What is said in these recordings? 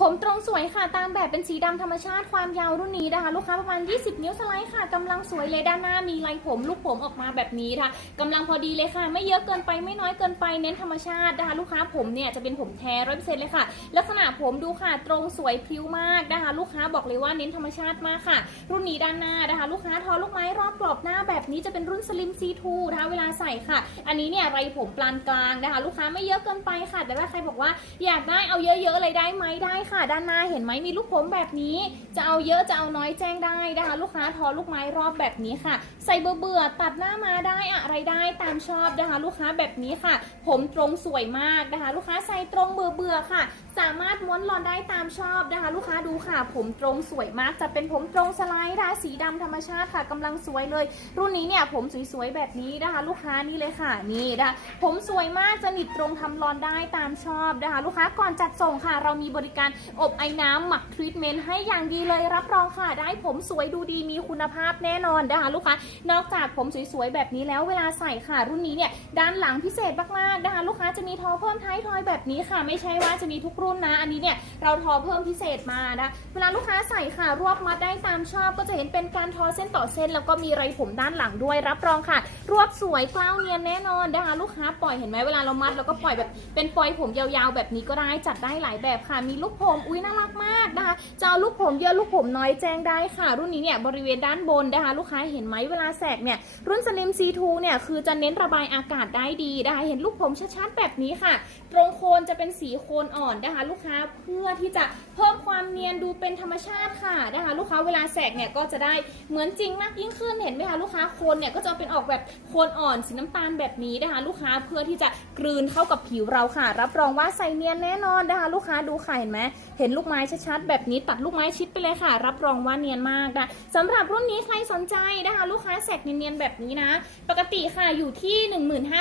ผมตรงสวยค่ะ ตามแบบเป็นสีดำธรรมชาติความยาวรุ่นนี้นะคะ ลูกค้าประมาณ 20 นิ้วสไลด์ค่ะกำลังสวยเลยด้านหน้ามีลายผม ลูกผมออกมาแบบนี้ค่ะกำลังพอดีเลยค่ะ ไม่เยอะเกินไปไม่น้อยเกินไปเน้นธรรมชาตินะคะ ลูกค้าผมเนี่ยจะเป็นผมแท้ร้อยเปอร์เซ็นต์เลยค่ะ ลักษณะผมดูค่ะ ตรงสวยพริ้วมากนะคะ ลูกค้าบอกเลยว่าเน้นธรรมชาติมากค่ะ รุ่นนี้ด้านหน้านะคะ ลูกค้าทอลูกไม้รอบกรอบหน้าแบบนี้จะเป็นรุ่นสลิมซีทูนะคะเวลาใส่ค่ะ อันนี้เนี่ยไรผมปานกลางนะคะ ลูกค้าไม่เยอะเกินไปค่ะ แต่ว่าใครบอกว่าอยากได้เอาเยอะๆเลยได้ไหมได้ค่ะ ด้านหน้าเห็นไหมมีลูกผมแบบนี้ จะเอาเยอะจะเอาน้อยแจ้งได้นะคะ ลูกค้าทอลูกไม้รอบแบบนี้ค่ะ ใส่เบื่อเบื่อตัดหน้ามาได้อะไรได้ตามชอบนะคะ ลูกค้าแบบนี้ค่ะ ผมตรงสวยมากนะคะ ลูกค้าใส่ตรงเบื่อเบื่อๆค่ะ สามารถม้วนรอนได้ตามชอบนะคะ ลูกค้าดูค่ะ ผมตรงสวยมากจะเป็นผมตรงสไลด์นะคะสีดำธรรมชาติค่ะกำลังสวยเลย รุ่นนี้เนี่ยผมสวยๆแบบนี้นะคะ ลูกค้านี่เลยค่ะนี่นะคะผมสวยมากจะหนิดตรงทำรอนได้ตามชอบนะคะ ลูกค้าก่อนจัดส่งค่ะ เรามีบริการอบไอ้น้ำหมักทรีทเมนต์ให้อย่างดีเลยรับรองค่ะ ได้ผมสวยดูดีมีคุณภาพแน่นอนนะคะลูกค้านอกจากผมสวยๆแบบนี้แล้วเวลาใส่ค่ะ รุ่นนี้เนี่ยด้านหลังพิเศษมากๆนะคะลูกค้าจะมีทอเพิ่มท้ายทอยแบบนี้ค่ะ ไม่ใช่ว่าจะมีทุกรุ่นนะ อันนี้เนี่ยเราทอเพิ่มพิเศษมานะเวลาลูกค้าใส่ค่ะรวบมัดได้ตามชอบ ก็จะเห็นเป็นการทอเส้นต่อเส้น แล้วก็มีไรผมด้านหลังด้วยรับรองค่ะ รวบสวยกล้าวเนียนแน่นอนนะคะลูกค้าปล่อยเห็นไหมเวลาเรามัดแล้วก็ปล่อยแบบเป็นปล่อยผมยาวๆ แบบนี้ก็ได้จัดได้หลายแบบค่ะ มีลูกผมอุ้ยน่ารักมากนะคะจะเอาลูกผมเยอะลูกผมน้อยแจ้งได้ค่ะ รุ่นนี้เนี่ยบริเวณด้านบนนะคะ ลูกค้าเห็นไหมเวลาแสกเนี่ยรุ่นสลิม C2 เนี่ยคือจะเน้นระบายอากาศได้ดีนะคะเห็นลูกผมชัดๆแบบนี้ค่ะ ตรงโคนจะเป็นสีโคนอ่อนนะคะ ลูกค้าเพื่อที่จะเพิ่มความเนียนดูเป็นธรรมชาติค่ะนะคะ ลูกค้าเวลาแสกเนี่ยก็จะได้เหมือนจริงมากยิ่งขึ้นเห็นไหมคะลูกค้าโคนเนี่ยก็จะเป็นออกแบบโคนอ่อนสีน้ำตาลแบบนี้นะคะ ลูกค้าเพื่อที่จะกลืนเข้ากับผิวเราค่ะ รับรองว่าใส่เนียนแน่นอนนะคะ ลูกค้าดูค่ะเห็นไหมเห็นลูกไม้ชัดๆแบบนี้ตัดลูกไม้ชิดไปเลยค่ะ รับรองว่าเนียนมากนะสำหรับรุ่นนี้ใครสนใจนะคะ ลูกค้าแสกเนียนๆแบบนี้นะ ปกติค่ะอยู่ที่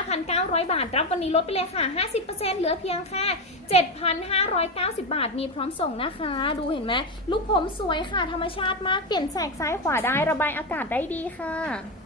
15,900 บาท รับวันนี้ลดไปเลยค่ะ 50%เหลือเพียงแค่7,590 บาท มีพร้อมส่งนะคะ ดูเห็นไหมลูกผมสวยค่ะ ธรรมชาติมากเปลี่ยนแสกซ้ายขวาได้ระบายอากาศได้ดีค่ะ